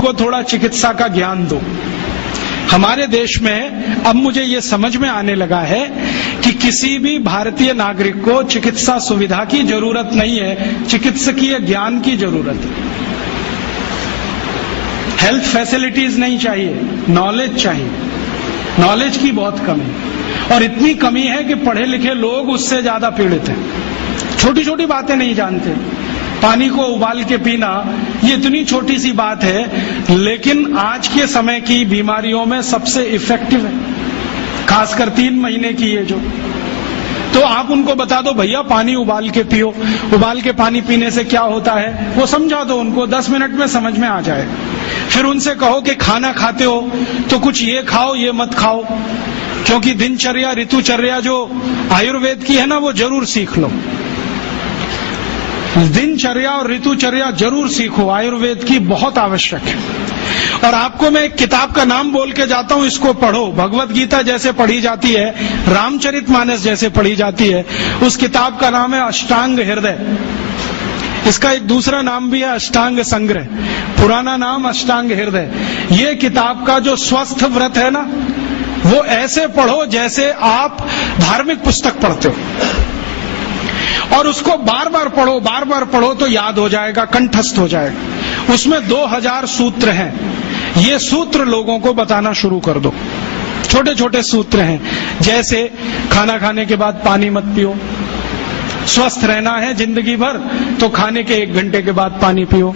को थोड़ा चिकित्सा का ज्ञान दो। हमारे देश में अब मुझे ये समझ में आने लगा है कि किसी भी भारतीय नागरिक को चिकित्सा सुविधा की जरूरत नहीं है, चिकित्सकीय ज्ञान की जरूरत है। हेल्थ फैसिलिटीज नहीं चाहिए, नॉलेज चाहिए। नॉलेज की बहुत कमी और इतनी कमी है कि पढ़े लिखे लोग उससे ज्यादा पीड़ित हैं। छोटी छोटी बातें नहीं जानते। पानी को उबाल के पीना ये इतनी छोटी सी बात है, लेकिन आज के समय की बीमारियों में सबसे इफेक्टिव है, खासकर 3 महीने की ये जो। तो आप उनको बता दो भैया पानी उबाल के पियो, उबाल के पानी पीने से क्या होता है वो समझा दो उनको, 10 मिनट में समझ में आ जाए। फिर उनसे कहो कि खाना खाते हो तो कुछ ये खाओ ये मत खाओ, क्योंकि दिनचर्या ऋतुचर्या जो आयुर्वेद की है ना वो जरूर सीख लो। दिनचर्या और ऋतुचर्या जरूर सीखो, आयुर्वेद की बहुत आवश्यक है। और आपको मैं एक किताब का नाम बोल के जाता हूं, इसको पढ़ो। भगवत गीता जैसे पढ़ी जाती है, रामचरितमानस जैसे पढ़ी जाती है, उस किताब का नाम है अष्टांग हृदय। इसका एक दूसरा नाम भी है अष्टांग संग्रह, पुराना नाम अष्टांग हृदय। ये किताब का जो स्वस्थ व्रत है ना, वो ऐसे पढ़ो जैसे आप धार्मिक पुस्तक पढ़ते हो, और उसको बार बार पढ़ो तो याद हो जाएगा, कंठस्थ हो जाएगा। उसमें 2000 सूत्र हैं। ये सूत्र लोगों को बताना शुरू कर दो। छोटे छोटे सूत्र हैं, जैसे खाना खाने के बाद पानी मत पियो, स्वस्थ रहना है जिंदगी भर तो खाने के 1 घंटे के बाद पानी पियो।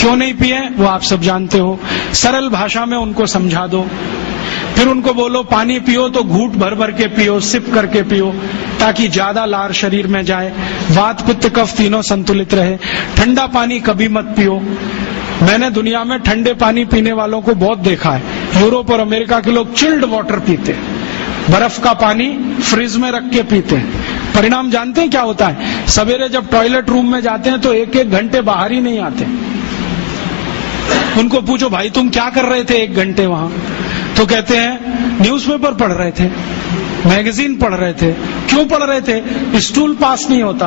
क्यों नहीं पिए वो आप सब जानते हो, सरल भाषा में उनको समझा दो। फिर उनको बोलो पानी पियो तो घूंट भर भर के पियो, सिप करके पियो, ताकि ज्यादा लार शरीर में जाए, वात पित्त कफ तीनों संतुलित रहे। ठंडा पानी कभी मत पियो। मैंने दुनिया में ठंडे पानी पीने वालों को बहुत देखा है। यूरोप और अमेरिका के लोग चिल्ड वाटर पीते हैं, बर्फ का पानी फ्रिज में रख के पीते हैं। परिणाम जानते हैं क्या होता है? सवेरे जब टॉयलेट रूम में जाते हैं तो 1-1 घंटे बाहर ही नहीं आते। उनको पूछो भाई तुम क्या कर रहे थे 1 घंटे वहां? तो कहते हैं न्यूज़पेपर पढ़ रहे थे, मैगजीन पढ़ रहे थे। क्यों पढ़ रहे थे? स्टूल पास नहीं होता।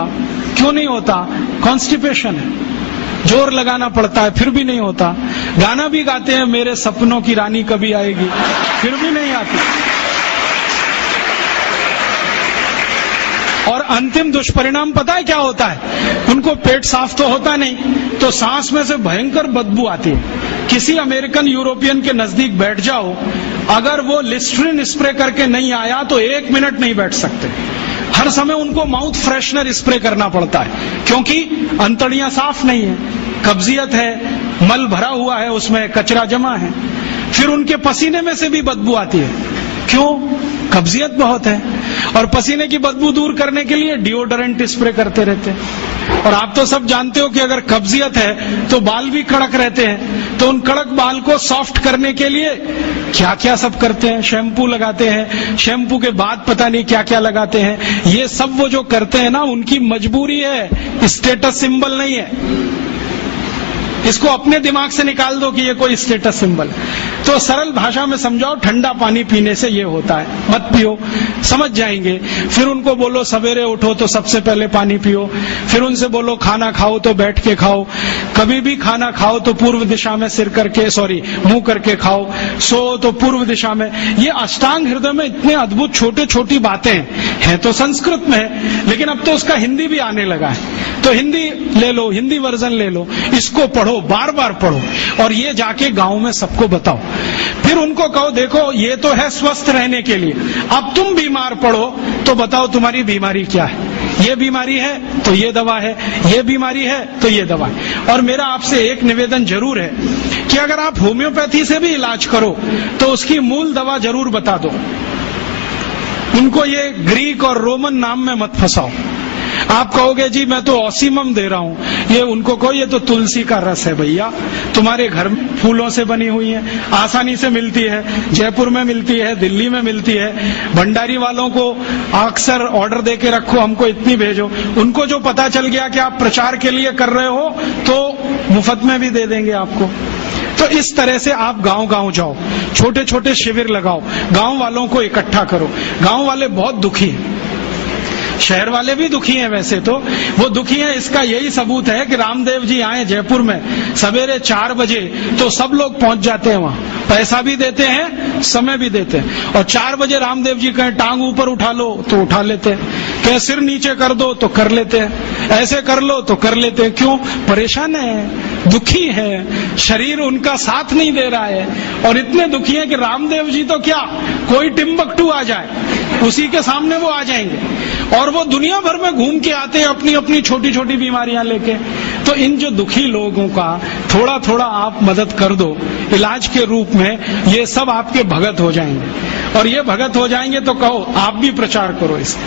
क्यों नहीं होता? कॉन्स्टिपेशन है, जोर लगाना पड़ता है फिर भी नहीं होता। गाना भी गाते हैं मेरे सपनों की रानी कभी आएगी, फिर भी नहीं आती। और अंतिम दुष्परिणाम पता है क्या होता है? उनको पेट साफ तो होता नहीं, तो सांस में से भयंकर बदबू आती है। किसी अमेरिकन यूरोपियन के नजदीक बैठ जाओ, अगर वो लिस्ट्रीन स्प्रे करके नहीं आया तो 1 मिनट नहीं बैठ सकते। हर समय उनको माउथ फ्रेशनर स्प्रे करना पड़ता है, क्योंकि अंतड़ियां साफ नहीं है, कब्जियत है, मल भरा हुआ है, उसमें कचरा जमा है। फिर उनके पसीने में से भी बदबू आती है। क्यों? कब्जियत बहुत है। और पसीने की बदबू दूर करने के लिए डिओडोरेंट स्प्रे करते रहते हैं। और आप तो सब जानते हो कि अगर कब्जियत है तो बाल भी कड़क रहते हैं, तो उन कड़क बाल को सॉफ्ट करने के लिए क्या क्या सब करते हैं। शैम्पू लगाते हैं, शैम्पू के बाद पता नहीं क्या क्या लगाते हैं। ये सब वो जो करते हैं ना, उनकी मजबूरी है, स्टेटस सिंबल नहीं है। इसको अपने दिमाग से निकाल दो कि ये कोई स्टेटस सिंबल है। तो सरल भाषा में समझाओ, ठंडा पानी पीने से ये होता है, मत पियो, समझ जाएंगे। फिर उनको बोलो सवेरे उठो तो सबसे पहले पानी पियो। फिर उनसे बोलो खाना खाओ तो बैठ के खाओ, कभी भी खाना खाओ तो पूर्व दिशा में मुंह करके खाओ, सो तो पूर्व दिशा में। ये अष्टांग हृदय में इतने अद्भुत छोटे छोटी बातें हैं तो संस्कृत में है, लेकिन अब तो उसका हिंदी भी आने लगा है। तो हिंदी ले लो, हिंदी वर्जन ले लो, इसको पढ़ो, बार बार पढ़ो, और ये जाके गांव में सबको बताओ। फिर उनको कहो देखो ये तो है स्वस्थ रहने के लिए, अब तुम बीमार पड़ो तो बताओ तुम्हारी बीमारी क्या है। ये बीमारी है तो ये दवा है, ये बीमारी है तो ये दवा है। और मेरा आपसे एक निवेदन जरूर है कि अगर आप होम्योपैथी से भी इलाज करो तो उसकी मूल दवा जरूर बता दो। उनको ये ग्रीक और रोमन नाम में मत फंसाओ। आप कहोगे जी मैं तो ऑसिमम दे रहा हूं, ये उनको कहो ये तो तुलसी का रस है भैया, तुम्हारे घर में फूलों से बनी हुई है, आसानी से मिलती है, जयपुर में मिलती है, दिल्ली में मिलती है। भंडारी वालों को अक्सर ऑर्डर दे के रखो, हमको इतनी भेजो। उनको जो पता चल गया कि आप प्रचार के लिए कर रहे हो तो मुफ्त में भी दे देंगे आपको। तो इस तरह से आप गांव गांव जाओ, छोटे छोटे शिविर लगाओ, गांव वालों को इकट्ठा करो। गांव वाले बहुत दुखी हैं, शहर वाले भी दुखी हैं वैसे तो, वो दुखी हैं इसका यही सबूत है कि रामदेव जी आए जयपुर में सवेरे 4 बजे तो सब लोग पहुंच जाते हैं वहां, पैसा भी देते हैं, समय भी देते हैं। और 4 बजे रामदेव जी कहें टांग ऊपर उठा लो तो उठा लेते हैं, कहें सिर नीचे कर दो तो कर लेते हैं, ऐसे कर लो तो कर लेते हैं। क्यों? परेशान है, दुखी है, शरीर उनका साथ नहीं दे रहा है, और इतने दुखी है कि रामदेव जी तो क्या, कोई टिम्बकटू आ जाए उसी के सामने वो आ जाएंगे, और वो दुनिया भर में घूम के आते हैं अपनी अपनी छोटी छोटी बीमारियां लेके। तो इन जो दुखी लोगों का थोड़ा थोड़ा आप मदद कर दो इलाज के रूप में, ये सब आपके भगत हो जाएंगे, और ये भगत हो जाएंगे तो कहो आप भी प्रचार करो इसका,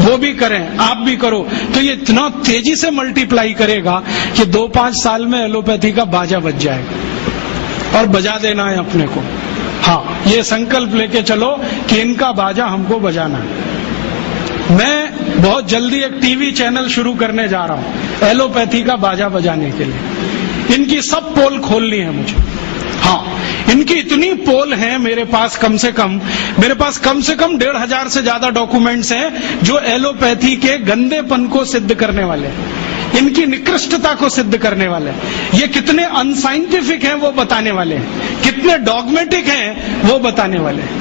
वो भी करें, आप भी करो, तो ये इतना तेजी से मल्टीप्लाई करेगा कि 2-5 साल में एलोपैथी का बाजा बज जाएगा, और बजा देना है अपने को। हाँ, ये संकल्प लेके चलो कि इनका बाजा हमको बजाना है। मैं बहुत जल्दी एक टीवी चैनल शुरू करने जा रहा हूं एलोपैथी का बाजा बजाने के लिए। इनकी सब पोल खोलनी है मुझे। हाँ, इनकी इतनी पोल हैं मेरे पास, कम से कम 1,500 से ज्यादा डॉक्यूमेंट्स हैं जो एलोपैथी के गंदेपन को सिद्ध करने वाले हैं, इनकी निकृष्टता को सिद्ध करने वाले हैं। ये कितने अनसाइंटिफिक हैं वो बताने वाले हैं, कितने डॉगमेटिक हैं वो बताने वाले हैं।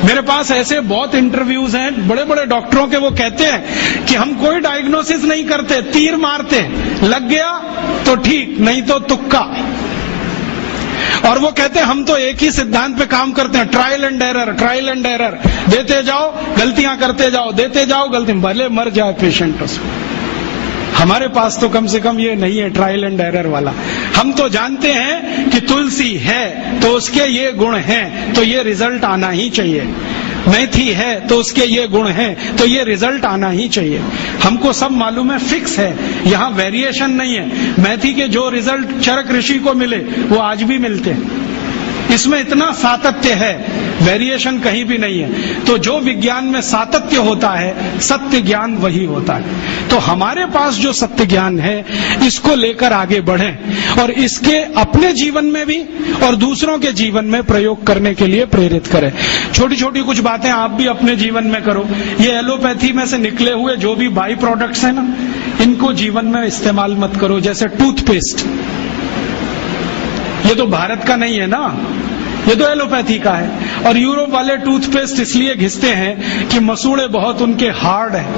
मेरे पास ऐसे बहुत इंटरव्यूज हैं बड़े बड़े डॉक्टरों के, वो कहते हैं कि हम कोई डायग्नोसिस नहीं करते, तीर मारते, लग गया तो ठीक, नहीं तो तुक्का। और वो कहते हैं हम तो एक ही सिद्धांत पे काम करते हैं, ट्रायल एंड एरर, देते जाओ गलतियां करते जाओ, देते जाओ गलती, भले मर जाए पेशेंट उसमें। हमारे पास तो कम से कम ये नहीं है ट्रायल एंड एरर वाला। हम तो जानते हैं कि तुलसी है तो उसके ये गुण हैं तो ये रिजल्ट आना ही चाहिए, मेथी है तो उसके ये गुण हैं तो ये रिजल्ट आना ही चाहिए। हमको सब मालूम है, फिक्स है, यहाँ वेरिएशन नहीं है। मेथी के जो रिजल्ट चरक ऋषि को मिले वो आज भी मिलते हैं, इसमें इतना सातत्य है, वेरिएशन कहीं भी नहीं है। तो जो विज्ञान में सातत्य होता है, सत्य ज्ञान वही होता है। तो हमारे पास जो सत्य ज्ञान है इसको लेकर आगे बढ़ें और इसके अपने जीवन में भी और दूसरों के जीवन में प्रयोग करने के लिए प्रेरित करें। छोटी छोटी कुछ बातें आप भी अपने जीवन में करो। ये एलोपैथी में से निकले हुए जो भी बाई प्रोडक्ट्स हैं ना, इनको जीवन में इस्तेमाल मत करो। जैसे टूथपेस्ट, ये तो भारत का नहीं है ना, ये तो एलोपैथी का है। और यूरोप वाले टूथपेस्ट इसलिए घिसते हैं कि मसूड़े बहुत उनके हार्ड हैं,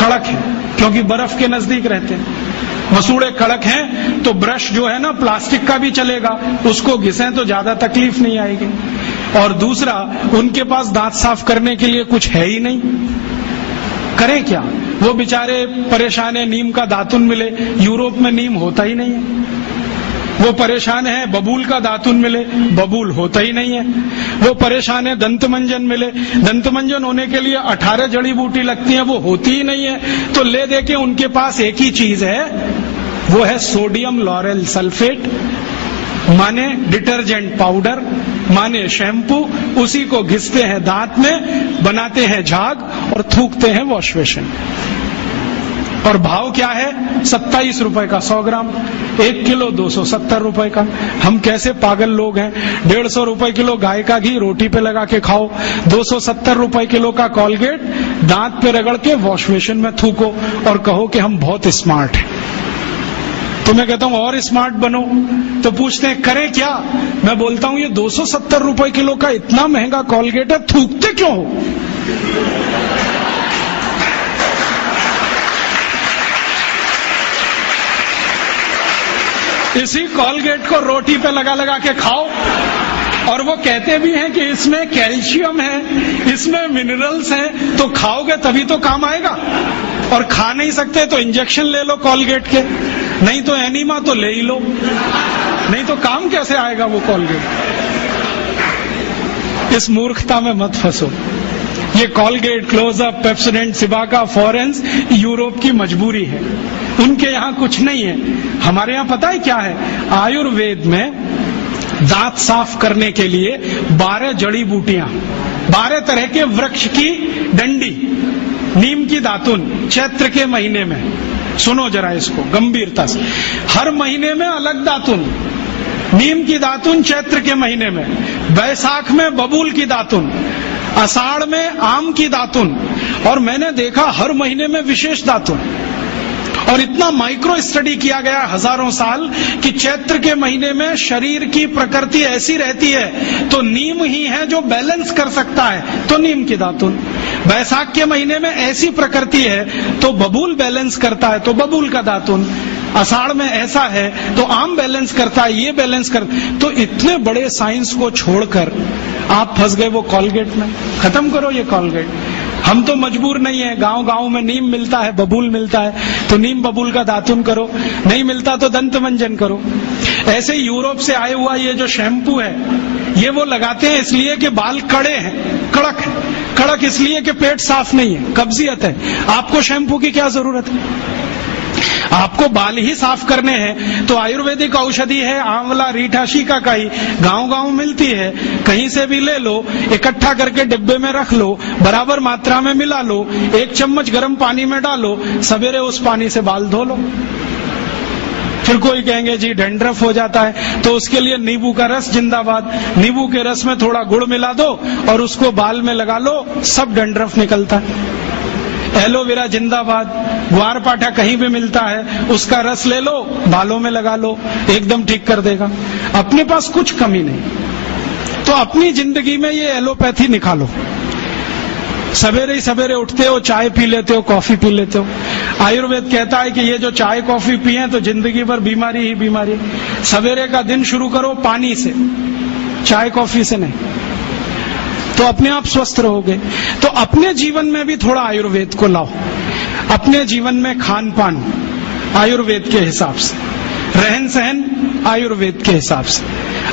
कड़क हैं, क्योंकि बर्फ के नजदीक रहते हैं। मसूड़े कड़क हैं तो ब्रश जो है ना प्लास्टिक का भी चलेगा, उसको घिसें तो ज्यादा तकलीफ नहीं आएगी। और दूसरा, उनके पास दांत साफ करने के लिए कुछ है ही नहीं, करें क्या? वो बेचारे परेशान है, नीम का दातुन मिले, यूरोप में नीम होता ही नहीं है। वो परेशान है बबूल का दातुन मिले, बबूल होता ही नहीं है। वो परेशान है दंतमंजन मिले, दंतमंजन होने के लिए 18 जड़ी बूटी लगती है, वो होती ही नहीं है। तो ले दे के उनके पास एक ही चीज है, वो है सोडियम लॉरेल सल्फेट, माने डिटर्जेंट पाउडर, माने शैम्पू। उसी को घिसते हैं दांत में, बनाते हैं झाग और थूकते हैं वॉश बेसिन। और भाव क्या है? 27 रुपए का 100 ग्राम, 1 किलो 270 रुपए का। हम कैसे पागल लोग हैं। 150 रुपए किलो गाय का घी रोटी पे लगा के खाओ, 270 रुपए किलो का कॉलगेट दांत पे रगड़ के वॉश बेसिन में थूको और कहो कि हम बहुत स्मार्ट हैं। तो मैं कहता हूं और स्मार्ट बनो। तो पूछते हैं करें क्या? मैं बोलता हूं ये 270 रुपए किलो का इतना महंगा कॉलगेट है, थूकते क्यों हो? इसी कॉलगेट को रोटी पे लगा लगा के खाओ। और वो कहते भी हैं कि इसमें कैल्शियम है, इसमें मिनरल्स हैं, तो खाओगे तभी तो काम आएगा। और खा नहीं सकते तो इंजेक्शन ले लो कॉलगेट के, नहीं तो एनीमा तो ले ही लो, नहीं तो काम कैसे आएगा वो कॉलगेट। इस मूर्खता में मत फंसो। ये कॉलगेट, क्लोजअप, पेप्सोडेंट, सिबाका, फॉरेंस यूरोप की मजबूरी है, उनके यहाँ कुछ नहीं है। हमारे यहाँ पता है क्या है? आयुर्वेद में दांत साफ करने के लिए 12 जड़ी बूटियां, 12 तरह के वृक्ष की डंडी, नीम की दातुन चैत्र के महीने में, सुनो जरा इसको गंभीरता से, हर महीने में अलग दातुन। नीम की दातुन चैत्र के महीने में, बैसाख में बबूल की दातुन, आषाढ़ में आम की दातुन, और मैंने देखा हर महीने में विशेष दातुन। और इतना माइक्रो स्टडी किया गया हजारों साल कि चैत्र के महीने में शरीर की प्रकृति ऐसी रहती है तो नीम ही है जो बैलेंस कर सकता है, तो नीम की दातुन। बैसाख के महीने में ऐसी प्रकृति है तो बबूल बैलेंस करता है, तो बबूल का दातुन। आषाढ़ में ऐसा है तो आम बैलेंस करता है, ये बैलेंस कर। तो इतने बड़े साइंस को छोड़कर आप फंस गए वो कॉलगेट में। खत्म करो ये कॉलगेट। हम तो मजबूर नहीं है, गांव गांव में नीम मिलता है, बबूल मिलता है, तो नीम बबूल का दातुन करो, नहीं मिलता तो दंत मंजन करो। ऐसे यूरोप से आए हुआ ये जो शैम्पू है, ये वो लगाते हैं इसलिए कि बाल कड़े हैं, कड़क है। कड़क इसलिए कि पेट साफ नहीं है, कब्जियत है। आपको शैम्पू की क्या जरूरत है? आपको बाल ही साफ करने हैं तो आयुर्वेदिक औषधि है, आंवला, रीठा, शिकाकाई गांव गांव मिलती है, कहीं से भी ले लो, इकट्ठा करके डिब्बे में रख लो, बराबर मात्रा में मिला लो, 1 चम्मच गर्म पानी में डालो, सवेरे उस पानी से बाल धो लो। फिर कोई कहेंगे जी डैंड्रफ हो जाता है, तो उसके लिए नींबू का रस जिंदाबाद। नींबू के रस में थोड़ा गुड़ मिला दो और उसको बाल में लगा लो, सब डैंड्रफ निकलता है। एलोवेरा जिंदाबाद। ग्वारपाठा कहीं भी मिलता है, उसका रस ले लो, बालों में लगा लो, एकदम ठीक कर देगा। अपने पास कुछ कमी नहीं, तो अपनी जिंदगी में ये एलोपैथी निकालो। सवेरे ही सवेरे उठते हो, चाय पी लेते हो, कॉफी पी लेते हो। आयुर्वेद कहता है कि ये जो चाय कॉफी पिए तो जिंदगी भर बीमारी ही बीमारी। सवेरे का दिन शुरू करो पानी से, चाय कॉफी से नहीं, तो अपने आप स्वस्थ रहोगे। तो अपने जीवन में भी थोड़ा आयुर्वेद को लाओ। अपने जीवन में खान पान आयुर्वेद के हिसाब से, रहन सहन आयुर्वेद के हिसाब से,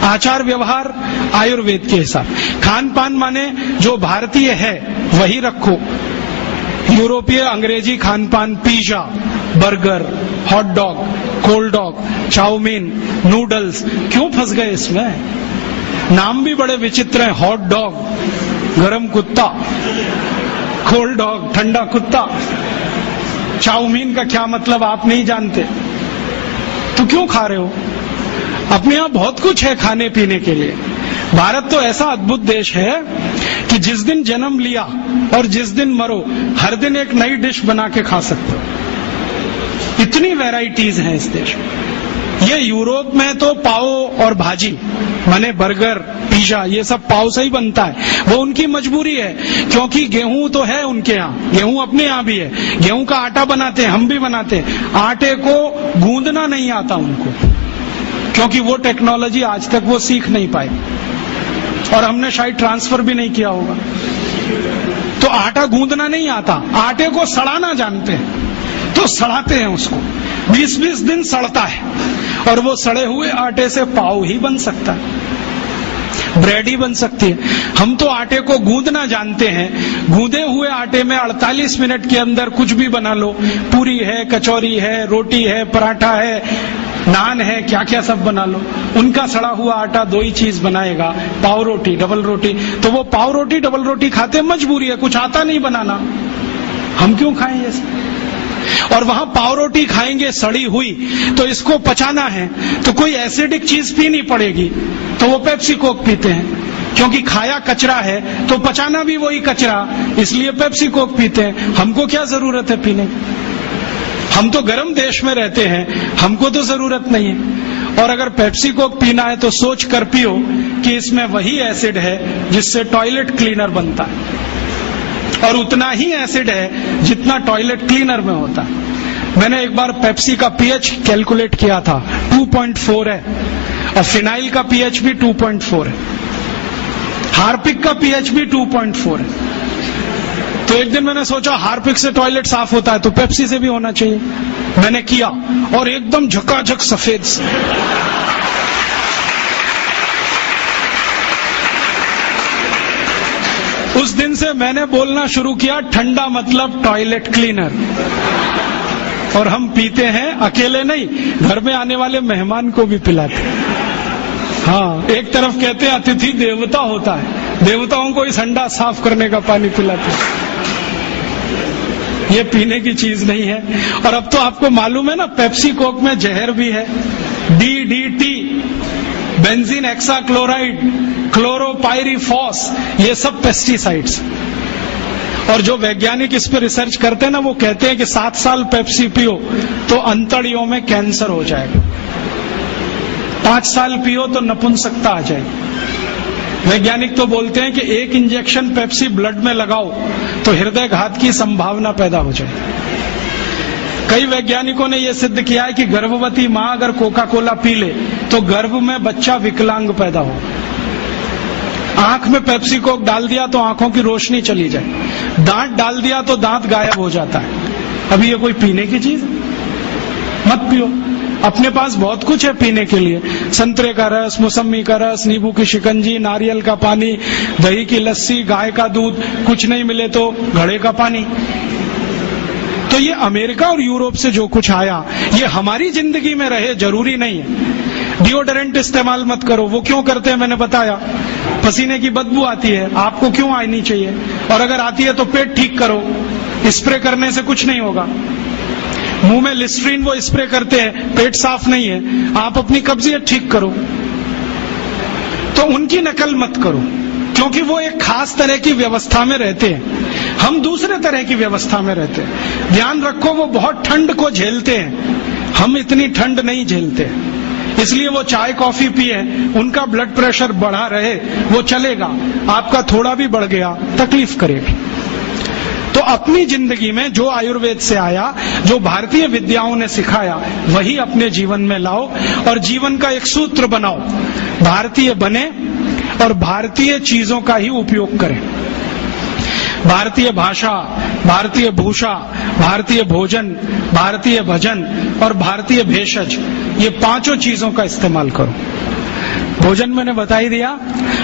आचार व्यवहार आयुर्वेद के हिसाब। खान पान माने जो भारतीय है वही रखो। यूरोपीय अंग्रेजी खान पान, pizza, burger, hot dog, cold dog, chow mein, noodles, क्यों फंस गए इसमें? नाम भी बड़े विचित्र हैं। हॉट डॉग गरम कुत्ता, कोल्ड डॉग ठंडा कुत्ता। चाउमीन का क्या मतलब आप नहीं जानते, तो क्यों खा रहे हो? अपने यहाँ बहुत कुछ है खाने पीने के लिए। भारत तो ऐसा अद्भुत देश है कि जिस दिन जन्म लिया और जिस दिन मरो, हर दिन एक नई डिश बना के खा सकते हो। इतनी वैरायटीज हैं इस देश में। ये यूरोप में तो पाव और भाजी माने बर्गर, पिज्जा, ये सब पाव से ही बनता है। वो उनकी मजबूरी है, क्योंकि गेहूं तो है उनके यहाँ, गेहूं अपने यहाँ भी है, गेहूं का आटा बनाते हैं, हम भी बनाते हैं। आटे को गूंदना नहीं आता उनको, क्योंकि वो टेक्नोलॉजी आज तक वो सीख नहीं पाए, और हमने शायद ट्रांसफर भी नहीं किया होगा। तो आटा गूंदना नहीं आता, आटे को सड़ाना जानते हैं, तो सड़ाते हैं उसको, 20-20 दिन सड़ता है, और वो सड़े हुए आटे से पाव ही बन सकता है, ब्रेड ही बन सकती है। हम तो आटे को गूंदना जानते हैं। गूंदे हुए आटे में 48 मिनट के अंदर कुछ भी बना लो, पूरी है, कचौरी है, रोटी है, पराठा है, नान है, क्या क्या सब बना लो। उनका सड़ा हुआ आटा 2 ही चीज बनाएगा, पाव रोटी, डबल रोटी। तो वो पाव रोटी, डबल रोटी खाते मजबूरी है, कुछ आता नहीं बनाना, हम क्यों खाएं ये सब? और वहां पाव रोटी खाएंगे सड़ी हुई, तो इसको पचाना है तो कोई एसिडिक चीज पीनी पड़ेगी, तो वो पेप्सी कोक पीते हैं, क्योंकि खाया कचरा है तो पचाना भी वही कचरा, इसलिए पेप्सी कोक पीते हैं। हमको क्या जरूरत है पीने की? हम तो गर्म देश में रहते हैं, हमको तो जरूरत नहीं है। और अगर पेप्सी कोक पीना है तो सोच कर पियो कि इसमें वही एसिड है जिससे टॉयलेट क्लीनर बनता है, और उतना ही एसिड है जितना टॉयलेट क्लीनर में होता है। मैंने एक बार पेप्सी का पीएच कैलकुलेट किया था, 2.4 है, और फिनाइल का पीएच भी 2.4 है, हार्पिक का पीएच भी 2.4 है। तो एक दिन मैंने सोचा हार्पिक से टॉयलेट साफ होता है तो पेप्सी से भी होना चाहिए। मैंने किया और एकदम झकाझक सफेद से। उस दिन से मैंने बोलना शुरू किया, ठंडा मतलब टॉयलेट क्लीनर। और हम पीते हैं, अकेले नहीं, घर में आने वाले मेहमान को भी पिलाते। हाँ, एक तरफ कहते हैं अतिथि देवता होता है, देवताओं को इस हंडा साफ करने का पानी पिलाते हैं। ये पीने की चीज नहीं है। और अब तो आपको मालूम है ना, पेप्सी कोक में जहर भी है, DDT, बेंजीन हेक्साक्लोराइड, क्लोरोपाइरीफॉस, ये सब पेस्टिसाइड्स। और जो वैज्ञानिक इस पर रिसर्च करते हैं ना, वो कहते हैं कि 7 साल पेप्सी पियो तो अंतड़ियों में कैंसर हो जाएगा, 5 साल पियो तो नपुंसकता आ जाएगी। वैज्ञानिक तो बोलते हैं कि 1 इंजेक्शन पेप्सी ब्लड में लगाओ तो हृदय घात की संभावना पैदा हो जाए। कई वैज्ञानिकों ने यह सिद्ध किया है कि गर्भवती मां अगर कोका कोला पी ले तो गर्भ में बच्चा विकलांग पैदा हो। आंख में पेप्सी कोक डाल दिया तो आंखों की रोशनी चली जाए, दांत डाल दिया तो दांत गायब हो जाता है। अभी ये कोई पीने की चीज? मत पियो। अपने पास बहुत कुछ है पीने के लिए, संतरे का रस, मौसमी का रस, नींबू की शिकंजी, नारियल का पानी, दही की लस्सी, गाय का दूध, कुछ नहीं मिले तो घड़े का पानी। तो ये अमेरिका और यूरोप से जो कुछ आया ये हमारी जिंदगी में रहे जरूरी नहीं है। डिओडोरेंट इस्तेमाल मत करो, वो क्यों करते हैं मैंने बताया, पसीने की बदबू आती है, आपको क्यों आनी चाहिए? और अगर आती है तो पेट ठीक करो, स्प्रे करने से कुछ नहीं होगा। मुंह में लिस्ट्रीन वो स्प्रे करते हैं, पेट साफ नहीं है, आप अपनी कब्जियत ठीक करो। तो उनकी नकल मत करो, क्योंकि वो एक खास तरह की व्यवस्था में रहते हैं, हम दूसरे तरह की व्यवस्था में रहते हैं। ध्यान रखो, वो बहुत ठंड को झेलते हैं, हम इतनी ठंड नहीं झेलते। इसलिए वो चाय कॉफी पिए, उनका ब्लड प्रेशर बढ़ा रहे वो चलेगा, आपका थोड़ा भी बढ़ गया तकलीफ करेगी। तो अपनी जिंदगी में जो आयुर्वेद से आया, जो भारतीय विद्याओं ने सिखाया, वही अपने जीवन में लाओ और जीवन का एक सूत्र बनाओ। भारतीय बने और भारतीय चीजों का ही उपयोग करें। भारतीय भाषा, भारतीय भूषा, भारतीय भोजन, भारतीय भजन और भारतीय भेषज, ये 5 चीजों का इस्तेमाल करो। भोजन मैंने बता ही दिया।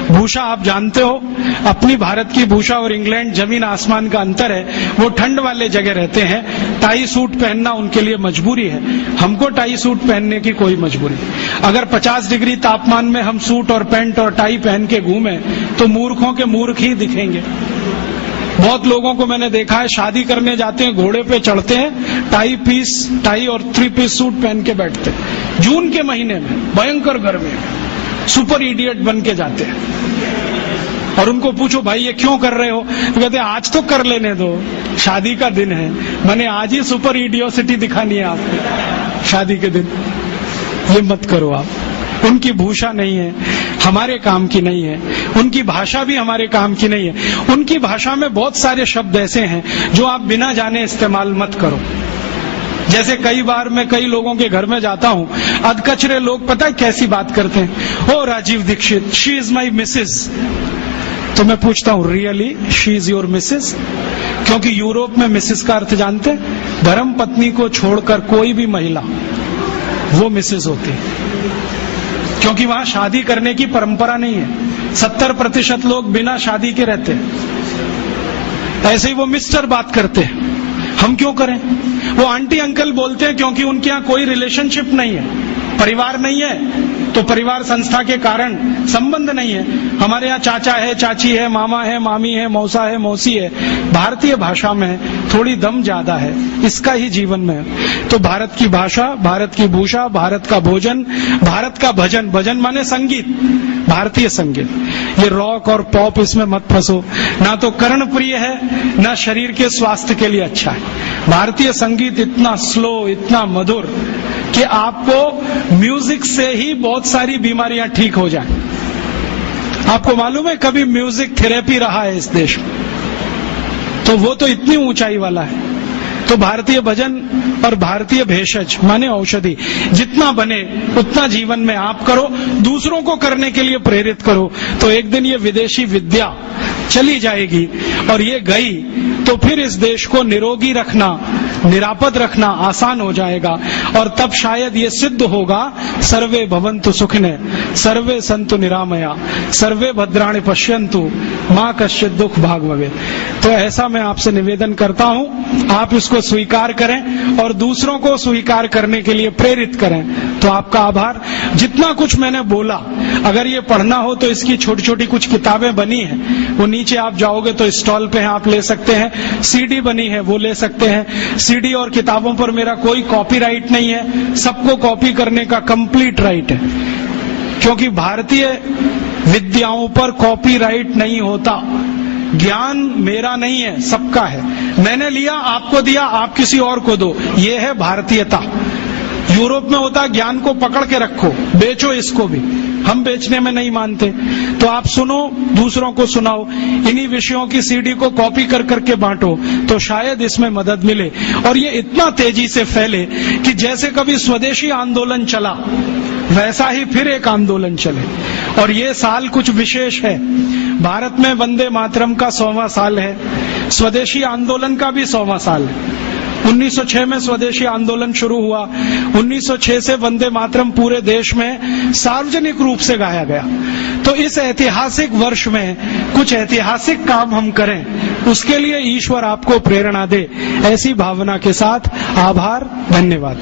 भूषा आप जानते हो, अपनी भारत की भूषा और इंग्लैंड जमीन आसमान का अंतर है। वो ठंड वाले जगह रहते हैं, टाई सूट पहनना उनके लिए मजबूरी है, हमको टाई सूट पहनने की कोई मजबूरी। अगर 50 डिग्री तापमान में हम सूट और पैंट और टाई पहन के घूमें तो मूर्खों के मूर्ख ही दिखेंगे। बहुत लोगों को मैंने देखा है, शादी करने जाते हैं, घोड़े पे चढ़ते हैं, टाई और 3 पीस सूट पहन के बैठते हैं। जून के महीने में भयंकर गर्मी, सुपर इडियट बन के जाते हैं। और उनको पूछो भाई ये क्यों कर रहे हो, तो कहते हैं आज तो कर लेने दो, शादी का दिन है, मैंने आज ही सुपर इडियोसिटी दिखानी है आपको शादी के दिन। ये मत करो आप। उनकी भूषा नहीं है, हमारे काम की नहीं है, उनकी भाषा भी हमारे काम की नहीं है। उनकी भाषा में बहुत सारे शब्द ऐसे हैं जो आप बिना जाने इस्तेमाल मत करो। जैसे कई बार मैं कई लोगों के घर में जाता हूं, अधकचरे लोग पता है कैसी बात करते हैं, oh Rajiv Dixit, she is my missus. तो मैं पूछता हूं really she is your missus? क्योंकि यूरोप में मिसेज का अर्थ जानते हैं, धर्म पत्नी को छोड़कर कोई भी महिला वो मिसेज होती है, क्योंकि वहां शादी करने की परंपरा नहीं है। 70% लोग बिना शादी के रहते हैं। ऐसे ही वो मिस्टर बात करते हैं, हम क्यों करें? वो आंटी अंकल बोलते हैं क्योंकि उनके यहाँ कोई रिलेशनशिप नहीं है, परिवार नहीं है, तो परिवार संस्था के कारण संबंध नहीं है। हमारे यहाँ चाचा है, चाची है, मामा है, मामी है, मौसा है, मौसी है। भारतीय भाषा में थोड़ी दम ज्यादा है, इसका ही जीवन में है। तो भारत की भाषा, भारत की भूषा, भारत का भोजन, भारत का भजन, भजन माने संगीत, भारतीय संगीत। ये रॉक और पॉप इसमें मत फंसो, ना तो कर्ण प्रिय है ना शरीर के स्वास्थ्य के लिए अच्छा है। भारतीय संगीत इतना स्लो, इतना मधुर कि आपको म्यूजिक से ही बहुत सारी बीमारियां ठीक हो जाए। आपको मालूम है कभी म्यूजिक थेरेपी रहा है इस देश में, तो वो तो इतनी ऊंचाई वाला है। तो भारतीय भजन और भारतीय भेषज माने औषधि, जितना बने उतना जीवन में आप करो, दूसरों को करने के लिए प्रेरित करो। तो एक दिन ये विदेशी विद्या चली जाएगी, और ये गई तो फिर इस देश को निरोगी रखना, निरापद रखना आसान हो जाएगा। और तब शायद ये सिद्ध होगा, सर्वे भवन्तु सुखिने, सर्वे सन्तु निरामया, सर्वे भद्राणि पश्यन्तु, मां कश्चित् दुख भाग भवेत्। तो ऐसा मैं आपसे निवेदन करता हूं, आप इसको स्वीकार करें और दूसरों को स्वीकार करने के लिए प्रेरित करें। तो आपका आभार। जितना कुछ मैंने बोला, अगर ये पढ़ना हो तो इसकी छोटी छोटी कुछ किताबें बनी हैं, वो नीचे आप जाओगे तो स्टॉल पे आप ले सकते हैं। सीडी बनी है, वो ले सकते हैं। सीडी और किताबों पर मेरा कोई कॉपीराइट नहीं है, सबको कॉपी करने का कंप्लीट राइट है। क्योंकि भारतीय विद्याओं पर कॉपीराइट नहीं होता। ज्ञान मेरा नहीं है, सबका है। मैंने लिया, आपको दिया, आप किसी और को दो, ये है भारतीयता। यूरोप में होता ज्ञान को पकड़ के रखो, बेचो इसको भी। हम बेचने में नहीं मानते। तो आप सुनो, दूसरों को सुनाओ, इन्हीं विषयों की सीडी को कॉपी कर करके बांटो, तो शायद इसमें मदद मिले और ये इतना तेजी से फैले कि जैसे कभी स्वदेशी आंदोलन चला वैसा ही फिर एक आंदोलन चले। और ये साल कुछ विशेष है। भारत में वंदे मातरम का 100वां साल है, स्वदेशी आंदोलन का भी 100वां साल है। 1906 में स्वदेशी आंदोलन शुरू हुआ। 1906 से वंदे मातरम पूरे देश में सार्वजनिक रूप से गाया गया। तो इस ऐतिहासिक वर्ष में कुछ ऐतिहासिक काम हम करें, उसके लिए ईश्वर आपको प्रेरणा दे, ऐसी भावना के साथ आभार, धन्यवाद।